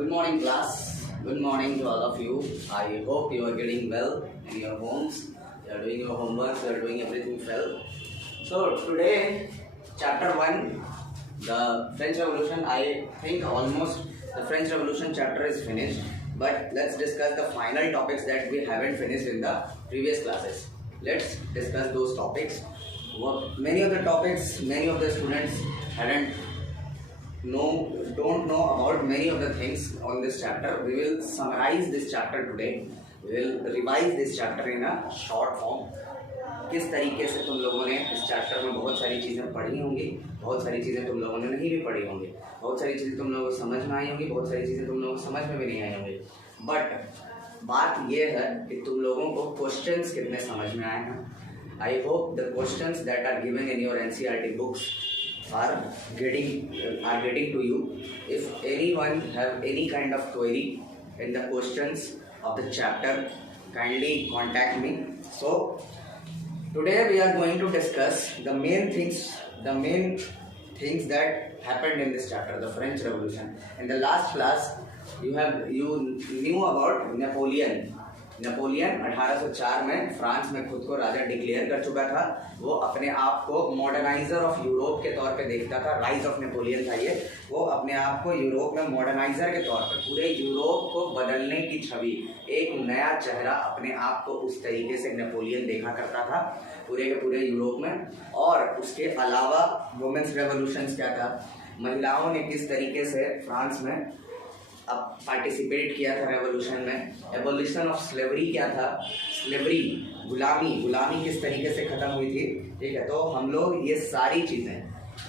Good morning, class. Good morning to all of you. I hope you are getting well in your homes. You are doing your homework. You are doing everything well. So today, chapter 1, the French Revolution. I think almost the French Revolution chapter is finished. But let's discuss the final topics that we haven't finished in the previous classes. Let's discuss those topics. Many of the topics, many of the students don't know about many of the things on this chapter. We will summarize this chapter today. We will revise this chapter in a short form. किस तरीके से तुम लोगों ने इस chapter में बहुत सारी चीज़ें पढ़ी होंगी, बहुत सारी चीज़ें तुम लोगों ने नहीं भी पढ़ी होंगी, बहुत सारी चीज़ें तुम लोगों को समझ में आई होंगी, बहुत सारी चीज़ें तुम लोगों को समझ में भी नहीं आई होंगी. बट बात यह है कि तुम लोगों को क्वेश्चंस कितने समझ में आए हैं. I hope the questions that are given in your NCERT books are getting to you. If anyone have any kind of query in the questions of the chapter, kindly contact me. So today we are going to discuss the main things that happened in this chapter, the French Revolution. In the last class you knew about Napoleon 1804 में France में खुद को राजा declare कर चुका था. वो अपने आप को मॉडर्नाइजर ऑफ यूरोप के तौर पे देखता था. राइज ऑफ नेपोलियन था ये. वो अपने आप को यूरोप में मॉडर्नाइजर के तौर पर पूरे यूरोप को बदलने की छवि, एक नया चेहरा अपने आप को उस तरीके से नेपोलियन देखा करता था पूरे के पूरे यूरोप में. और उसके अलावा वुमेन्स रेवोल्यूशंस क्या था, महिलाओं ने किस तरीके से फ्रांस में अब पार्टिसिपेट किया था रेवोल्यूशन में. एवोल्यूशन ऑफ स्लेवरी क्या था, स्लेवरी गुलामी किस तरीके से ख़त्म हुई थी. ठीक है, तो हम लोग ये सारी चीज़ें,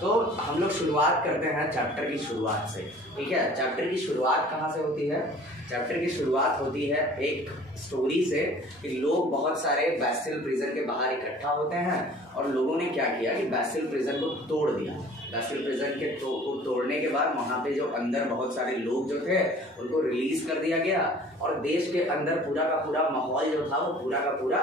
तो हम लोग शुरुआत करते हैं चैप्टर की शुरुआत से. ठीक है, चैप्टर की शुरुआत कहाँ से होती है. चैप्टर की शुरुआत होती है एक स्टोरी से कि लोग बहुत सारे बैस्टिल प्रिजन के बाहर इकट्ठा होते हैं और लोगों ने क्या किया कि बैस्टिल प्रिजन को तोड़ दिया. बैस्टिल प्रिजन के तोड़ने के बाद वहाँ पे जो अंदर बहुत सारे लोग जो थे उनको रिलीज कर दिया गया और देश के अंदर पूरा का पूरा माहौल जो था वो पूरा का पूरा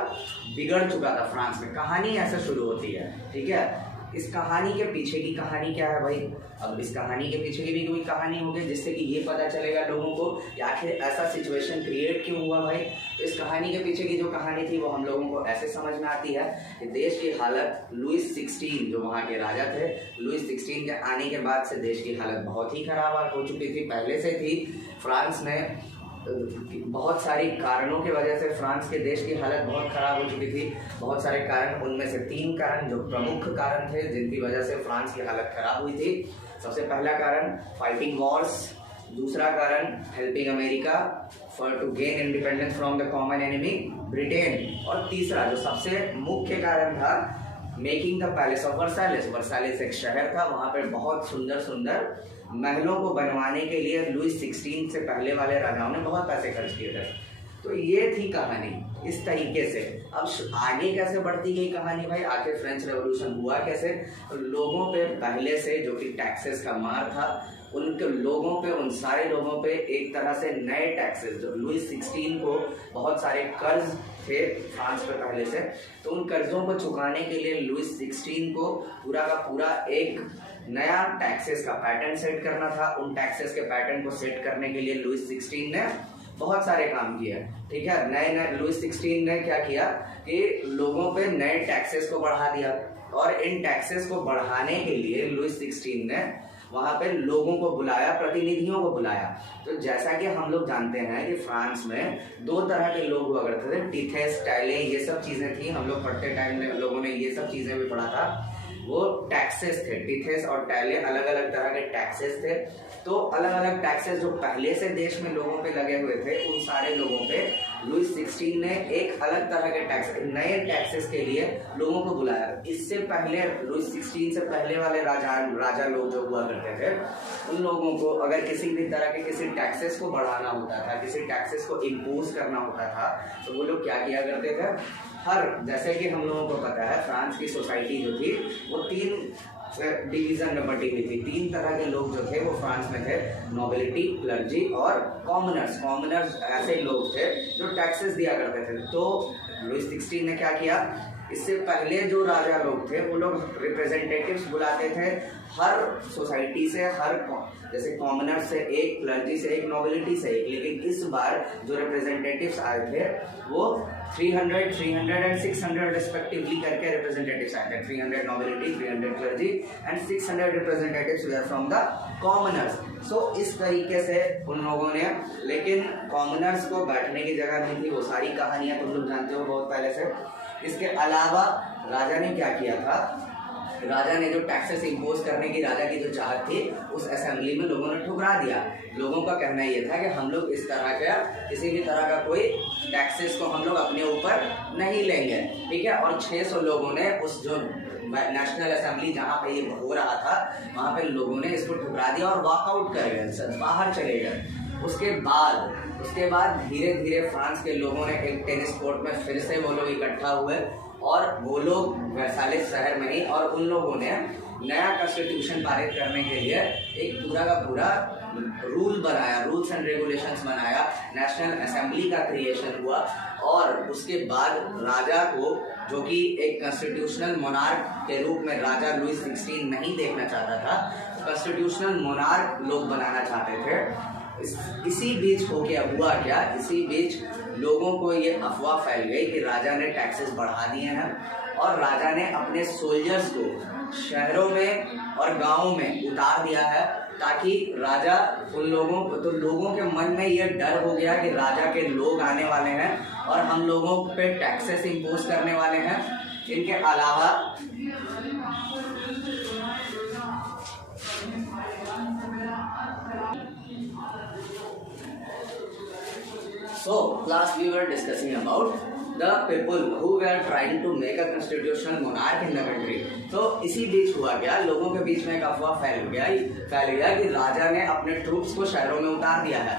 बिगड़ चुका था फ्रांस में. कहानी ऐसे शुरू होती है. ठीक है, इस कहानी के पीछे की कहानी क्या है भाई. अब इस कहानी के पीछे की भी कोई कहानी होगी जिससे कि ये पता चलेगा लोगों को कि आखिर ऐसा सिचुएशन क्रिएट क्यों हुआ भाई. इस कहानी के पीछे की जो कहानी थी वो हम लोगों को ऐसे समझ में आती है कि देश की हालत, लुइस 16 जो वहाँ के राजा थे, लुइस 16 के आने के बाद से देश की हालत बहुत ही खराब हो चुकी थी. पहले से थी. फ्रांस में बहुत सारी कारणों की वजह से फ्रांस के देश की हालत बहुत ख़राब हो चुकी थी. बहुत सारे कारण, उनमें से 3 कारण जो प्रमुख कारण थे जिनकी वजह से फ्रांस की हालत ख़राब हुई थी. सबसे पहला कारण फाइटिंग वॉर्स, दूसरा कारण helping America for to gain independence from the common enemy Britain, और तीसरा जो सबसे मुख्य कारण था making the palace of Versailles. Versailles एक शहर था, वहाँ पर बहुत सुंदर सुंदर महलों को बनवाने के लिए लुइस 16 से पहले वाले राजाओं ने बहुत पैसे खर्च किए थे. तो ये थी कहानी इस तरीके से. अब आगे कैसे बढ़ती गई कहानी भाई, आखिर फ्रेंच रेवोल्यूशन हुआ कैसे. लोगों पे पहले से जो कि टैक्सेस का मार था, उनके लोगों पे, उन सारे लोगों पे एक तरह से नए टैक्सेस, जो लुइस 16 को बहुत सारे कर्ज थे फ्रांस पे पहले से, तो उन कर्जों को चुकाने के लिए लुइस 16 को पूरा का पूरा एक नया टैक्सेस का पैटर्न सेट करना था. उन टैक्सेस के पैटर्न को सेट करने के लिए लुइस 16 ने बहुत सारे काम किए. ठीक है, नए लुइस 16 ने क्या किया कि लोगों पे नए टैक्सेस को बढ़ा दिया, और इन टैक्सेस को बढ़ाने के लिए लुइस 16 ने वहाँ पे लोगों को बुलाया, प्रतिनिधियों को बुलाया. तो जैसा कि हम लोग जानते हैं कि फ्रांस में 2 तरह के लोग हुआ करते थे. टिथेस, टैले, ये सब चीज़ें थी. हम लोग पढ़ते टाइम में लोगों ने ये सब चीज़ें भी पढ़ा था. वो टैक्सेस थे, टिथेस और टैले, अलग अलग तरह के टैक्सेस थे. तो अलग अलग टैक्सेस जो पहले से देश में लोगों पे लगे हुए थे, उन सारे लोगों पे लुइस 16 ने एक अलग तरह के टैक्स, नए टैक्सेस के लिए लोगों को बुलाया. इससे पहले लुइस 16 से पहले वाले राजा लोग जो हुआ करते थे, उन लोगों को अगर किसी भी तरह के किसी टैक्सेस को बढ़ाना होता था, किसी टैक्सेस को इम्पोज करना होता था, तो वो लोग क्या किया करते थे. जैसे कि हम लोगों को पता है फ्रांस की सोसाइटी जो थी वो 3 डिवीजन में बटी हुई थी. 3 तरह के लोग जो थे वो फ्रांस में थे, नोबिलिटी, क्लर्जी और कॉमनर्स. ऐसे लोग थे जो टैक्सेस दिया करते थे. तो लुइस 16 ने क्या किया, इससे पहले जो राजा लोग थे वो लोग रिप्रेजेंटेटिव्स बुलाते थे हर सोसाइटी से, हर जैसे कॉमनर से एक, क्लर्जी से एक, नोबिलिटी से एक। लेकिन इस बार जो रिप्रेजेंटेटिव्स आए थे वो 300, 300 एंड 600 रिस्पेक्टिवली करके रिप्रेजेंटेटिव्स आए थे। 300 nobility, 300 clergy and 600 representatives were from the commoners. So इस तरीके से उन लोगों ने, लेकिन कॉमनर्स को बैठने की जगह नहीं थी, वो सारी कहानियां तुम लोग जानते हो बहुत पहले से। इसके अलावा राजा ने क्या किया था, राजा ने जो टैक्सेस इंपोज करने की राजा की जो चाहत थी उस असेंबली में लोगों ने ठुकरा दिया। लोगों का कहना ये था कि हम लोग इस तरह का किसी भी तरह का कोई टैक्सेस को हम लोग अपने ऊपर नहीं लेंगे, ठीक है। और 600 लोगों ने उस जो नेशनल असेंबली जहाँ पे ये हो रहा था वहाँ पे लोगों ने इसको ठुकरा दिया और वॉकआउट कर गए, बाहर चले गए। उसके बाद धीरे धीरे फ्रांस के लोगों ने एक टेनिस कोर्ट में फिर से वो लोग इकट्ठा हुए और वो लोग वर्साइलेस शहर में ही, और उन लोगों ने नया कॉन्स्टिट्यूशन पारित करने के लिए एक पूरा का पूरा रूल बनाया, रूल्स एंड रेगुलेशंस बनाया, नेशनल असेंबली का क्रिएशन हुआ। और उसके बाद राजा को, जो कि एक कॉन्स्टिट्यूशनल मोनार्क के रूप में राजा लुईस 16 नहीं देखना चाहता था, कॉन्स्टिट्यूशनल मोनार्क लोग बनाना चाहते थे। इसी बीच हो गया हुआ क्या, इसी बीच लोगों को ये अफवाह फैल गई कि राजा ने टैक्सेस बढ़ा दिए हैं और राजा ने अपने सोल्जर्स को शहरों में और गांवों में उतार दिया है, ताकि राजा उन लोगों को, तो लोगों के मन में ये डर हो गया कि राजा के लोग आने वाले हैं और हम लोगों पे टैक्सेस इंपोज करने वाले हैं। इनके अलावा So, last we were discussing about the people who were trying to make a constitutional monarch in the country. तो इसी बीच हुआ क्या, लोगों के बीच में एक अफवाह फैल गया कि राजा ने अपने ट्रूप्स को शहरों में उतार दिया है।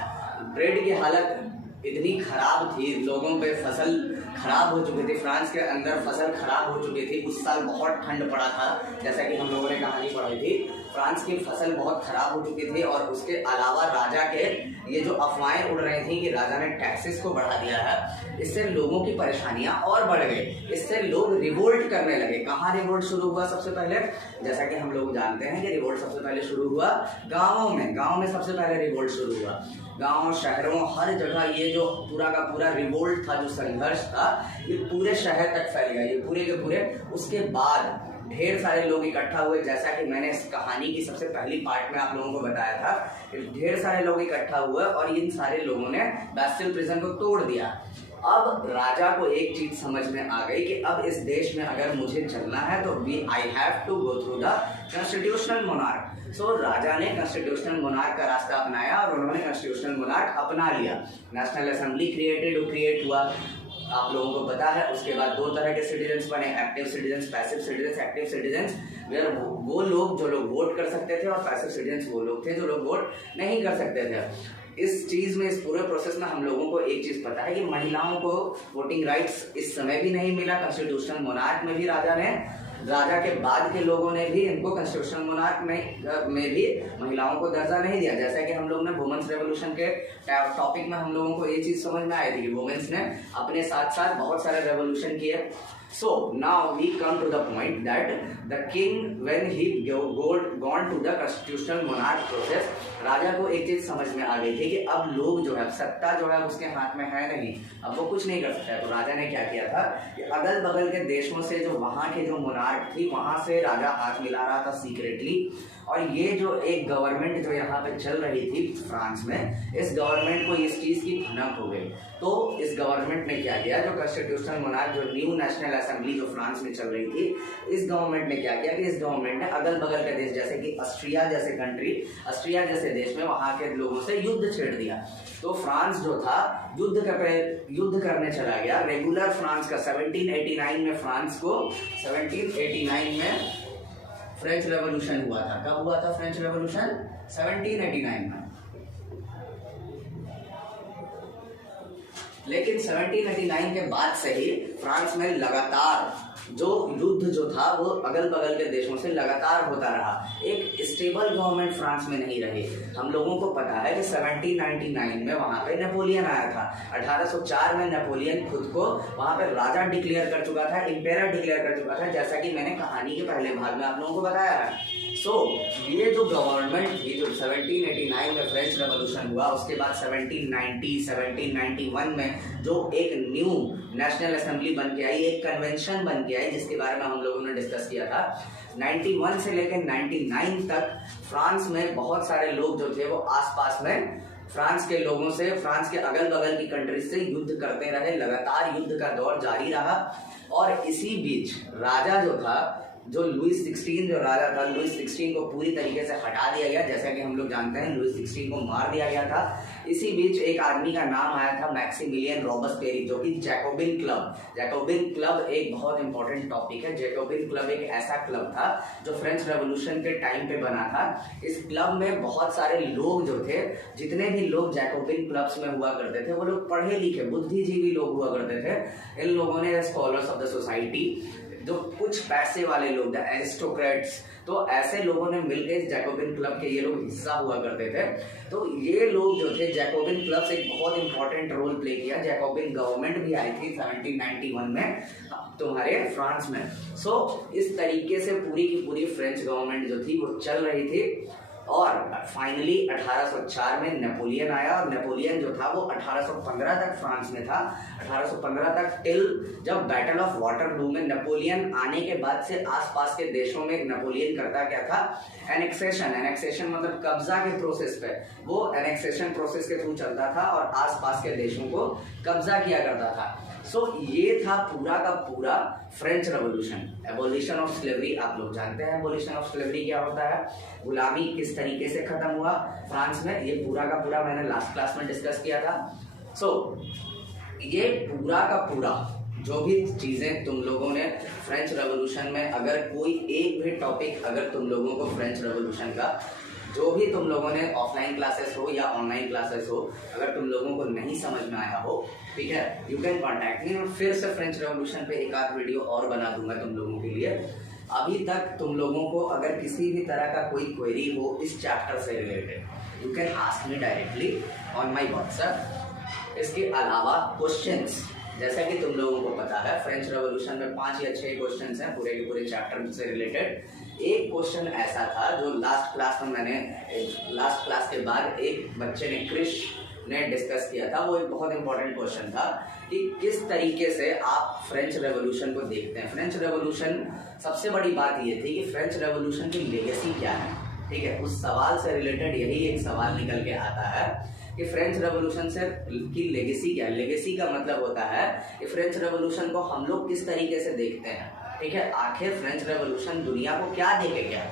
ट्रेड की हालत इतनी खराब थी, लोगों पे फसल खराब हो चुकी थी, फ्रांस के अंदर फसल खराब हो चुकी थी। उस साल बहुत ठंड पड़ा था, जैसा कि हम लोगों ने कहानी पढ़ी थी। फ्रांस की फसल बहुत खराब हो चुकी थी और उसके अलावा राजा के ये जो अफवाहें उड़ रही थी कि राजा ने टैक्सेस को बढ़ा दिया है, इससे लोगों की परेशानियां और बढ़ गई। इससे लोग रिवोल्ट करने लगे। कहाँ रिवोल्ट शुरू हुआ सबसे पहले, जैसा कि हम लोग जानते हैं कि रिवोल्ट सबसे पहले शुरू हुआ गाँवों में। गाँव में सबसे पहले रिवोल्ट शुरू हुआ, गाँव शहरों हर जगह ये जो पूरा का पूरा रिवोल्ट था, जो संघर्ष था, ये पूरे शहर तक फैल गया, ये पूरे के पूरे। उसके बाद ढेर सारे लोग इकट्ठा हुए, जैसा कि मैंने इस कहानी की सबसे पहली पार्ट में आप लोगों को बताया था। ढेर सारे लोग इकट्ठा हुए और इन सारे लोगों ने बैस्टिल प्रिजन को तोड़ दिया। अब राजा को एक चीज समझ में आ गई कि अब इस देश में अगर मुझे चलना है तो I have to go through the constitutional monarch. So राजा ने कॉन्स्टिट्यूशनल मोनार्क का रास्ता अपनाया और उन्होंने कॉन्स्टिट्यूशनल मोनार्क अपना लिया। नेशनल असेंबली क्रिएट हुआ, आप लोगों को पता है। उसके बाद दो तरह के सिटीजन्स बने, active citizens, passive citizens. Active citizens were वो लोग जो लोग वोट कर सकते थे, और पैसिव सिटीजन्स वो लोग थे जो लोग वोट नहीं कर सकते थे। इस चीज में, इस पूरे प्रोसेस में हम लोगों को एक चीज पता है कि महिलाओं को वोटिंग राइट्स इस समय भी नहीं मिला। कॉन्स्टिट्यूशनल मोनार्क में भी राजा के बाद के लोगों ने भी इनको कॉन्स्टिट्यूशनल मोनार्क में भी महिलाओं को दर्जा नहीं दिया। जैसा कि हम लोग ने वुमेन्स रेवोल्यूशन के टॉपिक में हम लोगों को ये चीज समझ में आई थी कि वुमेन्स ने अपने साथ साथ बहुत सारे रेवोल्यूशन किए। So now we come to the point that the king, when he gone to the constitutional monarch process, राजा को एक चीज समझ में आ गई थी कि अब लोग जो है, सत्ता जो है उसके हाथ में है नहीं, अब वो कुछ नहीं कर सकता है। तो राजा ने क्या किया था कि अगल बगल के देशों से जो वहाँ के जो मोनार्क थी, वहाँ से राजा हाथ मिला रहा था सीक्रेटली। और ये जो एक गवर्नमेंट जो यहाँ पे चल रही थी फ्रांस में, इस गवर्नमेंट को इस चीज की भनक हो गई। तो इस गवर्नमेंट ने क्या किया, जो कॉन्स्टिट्यूशनल मोनार्क, जो न्यू नेशनल असेंबली जो फ्रांस में चल रही थी, इस गवर्नमेंट ने क्या किया कि इस गवर्नमेंट ने अगल बगल के देश जैसे कि ऑस्ट्रिया जैसे कंट्री, ऑस्ट्रिया जैसे देश में वहाँ के लोगों से युद्ध छेड़ दिया। तो फ्रांस जो था युद्ध करने चला गया। रेगुलर फ्रांस का 1789 में फ्रांस को 1789 में फ्रेंच रेवोल्यूशन हुआ था। कब हुआ था फ्रेंच रेवोल्यूशन? 1789 में। लेकिन 1789 के बाद से ही फ्रांस में लगातार जो युद्ध जो था वो अगल बगल के देशों से लगातार होता रहा, एक स्टेबल गवर्नमेंट फ्रांस में नहीं रही। हम लोगों को पता है कि 1799 में वहाँ पे नेपोलियन आया था, 1804 में नेपोलियन खुद को वहाँ पे राजा डिक्लेयर कर चुका था, इम्पेरर डिक्लेयर कर चुका था, जैसा कि मैंने कहानी के पहले भाग में आप लोगों को बताया है। ये जो गवर्नमेंट थी, जो 1789 में फ्रेंच रेवोल्यूशन हुआ, उसके बाद 1790 1791 में जो एक न्यू नेशनल असेंबली बन के आई, एक कन्वेंशन बन के आई, जिसके बारे में हम लोगों ने डिस्कस किया था। 91 से लेकर 99 तक फ्रांस में बहुत सारे लोग जो थे वो आसपास में फ्रांस के लोगों से, फ्रांस के अगल बगल की कंट्रीज से युद्ध करते रहे, लगातार युद्ध का दौर जारी रहा। और इसी बीच राजा जो था, जो लुइस 16 जो राजा था, लुइस 16 को पूरी तरीके से हटा दिया गया, जैसा कि हम लोग जानते हैं लुइस 16 को मार दिया गया था। इसी बीच एक आदमी का नाम आया था मैक्सिमिलियन रॉबस्पेरी, जो कि जैकोबिन क्लब एक बहुत इंपॉर्टेंट टॉपिक है। जैकोबिन क्लब एक ऐसा क्लब था जो फ्रेंच रेवोल्यूशन के टाइम पे बना था। इस क्लब में बहुत सारे लोग जो थे, जितने भी लोग जैकोबिन क्लब्स में हुआ करते थे, वो लोग पढ़े लिखे बुद्धिजीवी लोग हुआ करते थे। इन लोगों ने स्कॉलर्स ऑफ द सोसाइटी, जो कुछ पैसे वाले लोग थे, एरिस्टोक्रेट्स, तो ऐसे लोगों ने मिलकर इस जैकोबिन क्लब के ये लोग हिस्सा हुआ करते थे। तो ये लोग जो थे, जैकोबिन क्लब से एक बहुत इंपॉर्टेंट रोल प्ले किया। जैकोबिन गवर्नमेंट भी आई थी 1791 में तुम्हारे फ्रांस में। इस तरीके से पूरी की पूरी फ्रेंच गवर्नमेंट जो थी वो चल रही थी। और फाइनली 1804 में नेपोलियन आया, और नेपोलियन जो था वो 1815 तक फ्रांस में था। 1815 तक टिल जब बैटल ऑफ वाटरलू में नेपोलियन आने के बाद से आसपास के देशों में नेपोलियन करता क्या था, एनेक्सेशन मतलब कब्जा के प्रोसेस पे, वो एनेक्सेशन प्रोसेस के थ्रू चलता था और आसपास के देशों को कब्जा किया करता था। ये था पूरा का पूरा French revolution. Abolition of slavery, आप लोग जानते हैं एबोलिशन ऑफ स्लेवरी क्या होता है, गुलामी किस तरीके से खत्म हुआ फ्रांस में, ये पूरा का पूरा मैंने लास्ट क्लास में डिस्कस किया था। ये पूरा का पूरा जो भी चीजें तुम लोगों ने फ्रेंच रेवोल्यूशन में, अगर कोई एक भी टॉपिक अगर तुम लोगों को फ्रेंच रेवोल्यूशन का जो भी तुम लोगों ने ऑफलाइन क्लासेस हो या ऑनलाइन क्लासेस हो, अगर तुम लोगों को नहीं समझ में आया हो, ठीक है, यू कैन कॉन्टैक्ट मी। फिर से फ्रेंच रेवोल्यूशन पे एक आध वीडियो और बना दूंगा तुम लोगों के लिए। अभी तक तुम लोगों को अगर किसी भी तरह का कोई क्वेरी हो इस चैप्टर से related, you can ask me directly on my WhatsApp. इसके अलावा क्वेश्चंस, जैसा कि तुम लोगों को पता है फ्रेंच रेवोल्यूशन में 5 या 6 क्वेश्चंस हैं पूरे के पूरे चैप्टर से रिलेटेड। एक क्वेश्चन ऐसा था जो लास्ट क्लास के बाद एक बच्चे ने, क्रिश ने डिस्कस किया था, वो एक बहुत इंपॉर्टेंट क्वेश्चन था कि किस तरीके से आप फ्रेंच रेवोल्यूशन को देखते हैं। फ्रेंच रेवोल्यूशन, सबसे बड़ी बात ये थी कि फ्रेंच रेवोल्यूशन की लेगेसी क्या है, ठीक है, उस सवाल से रिलेटेड यही एक सवाल निकल के आता है कि फ्रेंच रेवोल्यूशन से की लेगेसी क्या है। लेगेसी का मतलब होता है कि फ्रेंच रेवोल्यूशन को हम लोग किस तरीके से देखते हैं, ठीक है, आखिर फ्रेंच रेवोल्यूशन दुनिया को क्या दे के गया,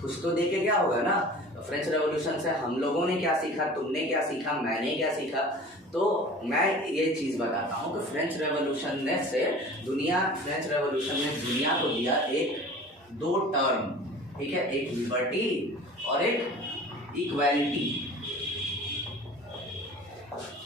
कुछ तो दे के गया होगा ना। फ्रेंच रेवोल्यूशन से हम लोगों ने क्या सीखा, तुमने क्या सीखा, मैंने क्या सीखा। तो मैं ये चीज़ बताता हूँ कि फ्रेंच रेवोल्यूशन ने दुनिया को दिया एक 2 टर्म, ठीक है, एक लिबर्टी और एक इक्वालिटी।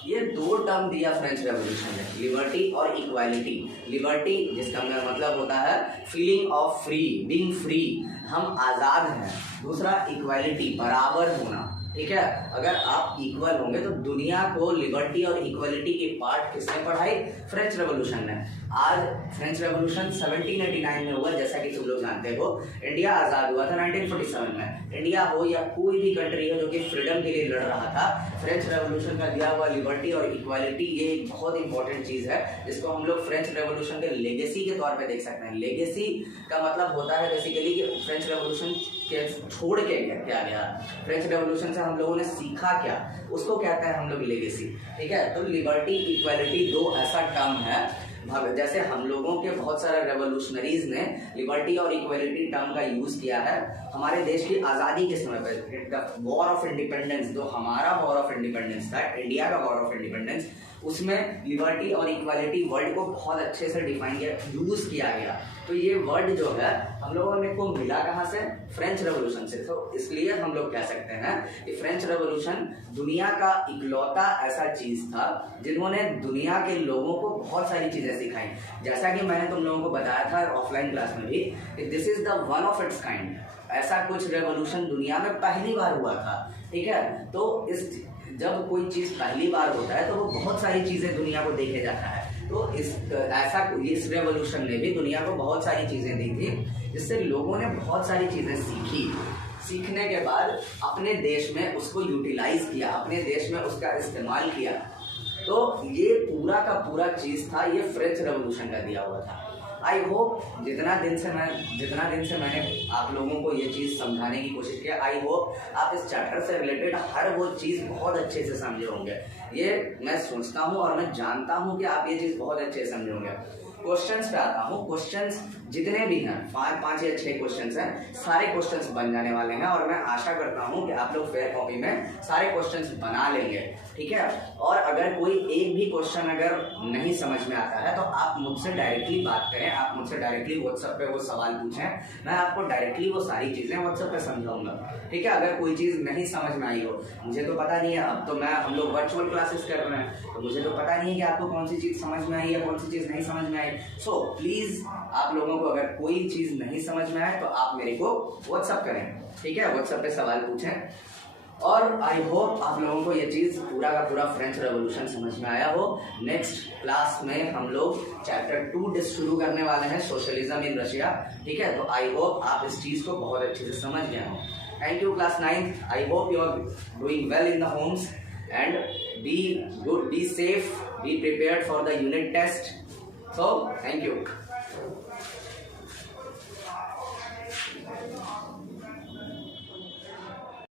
ये 2 टर्म दिया फ्रेंच रेवोल्यूशन ने, लिबर्टी और इक्वालिटी। लिबर्टी जिसका मतलब होता है feeling of free, being free, हम आज़ाद हैं। दूसरा इक्वालिटी, बराबर होना, ठीक है, अगर आप इक्वल होंगे तो दुनिया को लिबर्टी और इक्वलिटी की पार्ट किसने पढ़ाई, फ्रेंच रेवोल्यूशन ने। आज फ्रेंच रेवोल्यूशन 1789 में हुआ, जैसा कि तुम लोग जानते हो। इंडिया आज़ाद हुआ था 1947 में। इंडिया हो या कोई भी कंट्री हो जो कि फ्रीडम के लिए लड़ रहा था, फ्रेंच रेवोल्यूशन का दिया हुआ लिबर्टी और इक्वालिटी, ये एक बहुत इंपॉर्टेंट चीज़ है जिसको हम लोग फ्रेंच रेवोल्यूशन के लेगेसी के तौर पे देख सकते हैं। लेगेसी का मतलब होता है बेसिकली कि फ्रेंच रेवोल्यूशन के छोड़ के क्या गया, फ्रेंच रेवोल्यूशन से हम लोगों ने सीखा क्या, उसको कहते हैं हम लोग लेगेसी, ठीक है। तो लिबर्टी इक्वालिटी 2 ऐसा टर्म है, जैसे हम लोगों के बहुत सारे रेवोल्यूशनरीज ने लिबर्टी और इक्वालिटी टर्म का यूज किया है हमारे देश की आज़ादी के समय पर। वॉर ऑफ इंडिपेंडेंस, जो हमारा वॉर ऑफ इंडिपेंडेंस था, इंडिया का वॉर ऑफ इंडिपेंडेंस, उसमें लिबर्टी और इक्वालिटी वर्ड को बहुत अच्छे से डिफाइन किया, यूज किया गया। तो ये वर्ड जो है हम लोगों ने को मिला कहाँ से, फ्रेंच रेवोल्यूशन से। तो इसलिए हम लोग कह सकते हैं कि फ्रेंच रेवोल्यूशन दुनिया का इकलौता ऐसा चीज था जिन्होंने दुनिया के लोगों को बहुत सारी चीजें चीजें सिखाई। जैसा कि मैंने तुम लोगों को बताया था ऑफलाइन क्लास में भी, this is the one of its kind. ऐसा कुछ रेवोल्यूशन दुनिया में पहली बार हुआ था, ठीक है। तो इस जब कोई चीज पहली बार होता है तो वो बहुत सारी चीजें दुनिया को देखे जाता है। तो इस रेवोल्यूशन ने भी दुनिया को बहुत सारी चीजें दी थी, जिससे लोगों ने बहुत सारी चीजें सीखी। सीखने के बाद अपने देश में उसको यूटिलाइज किया, अपने देश में उसका इस्तेमाल किया। तो ये पूरा का पूरा चीज था, ये फ्रेंच रेवोल्यूशन का दिया हुआ था। आई होप जितना दिन से मैंने आप लोगों को ये चीज़ समझाने की कोशिश किया, आई होप आप इस चैप्टर से रिलेटेड हर वो चीज़ बहुत अच्छे से समझे होंगे। ये मैं सोचता हूँ और मैं जानता हूँ कि आप ये चीज़ बहुत अच्छे से समझे होंगे। क्वेश्चंस पे आता हूँ। क्वेश्चंस जितने भी हैं, 5 या 6 क्वेश्चंस हैं, सारे क्वेश्चंस बन जाने वाले हैं और मैं आशा करता हूँ कि आप लोग फेयर कॉपी में सारे क्वेश्चंस बना लेंगे, ठीक है। और अगर कोई एक भी क्वेश्चन अगर नहीं समझ में आता है तो आप मुझसे डायरेक्टली बात करें, आप मुझसे डायरेक्टली व्हाट्सएप पे वो सवाल पूछें, मैं आपको डायरेक्टली वो सारी चीज़ें व्हाट्सएप पे समझाऊंगा, ठीक है। अगर कोई चीज़ नहीं समझ में आई हो, मुझे तो पता नहीं है, अब तो हम लोग वर्चुअल क्लासेस कर रहे हैं, तो मुझे तो पता नहीं है कि आपको कौन सी चीज़ समझ में आई या कौन सी चीज़ नहीं समझ में आई। सो प्लीज़ आप लोगों को अगर कोई चीज़ नहीं समझ में आए तो आप मेरे को व्हाट्सएप करें, ठीक है। व्हाट्सएप पे सवाल पूछें। और आई होप आप लोगों को ये चीज़ पूरा का पूरा फ्रेंच रेवोल्यूशन समझ में आया हो। नेक्स्ट क्लास में हम लोग चैप्टर 2 शुरू करने वाले हैं, सोशलिज्म इन रशिया, ठीक है। तो आई होप आप इस चीज़ को बहुत अच्छे से समझ गए हो। Thank you class 9th। I hope you are doing well in the homes and be good, be safe, be prepared for the unit test. So thank you.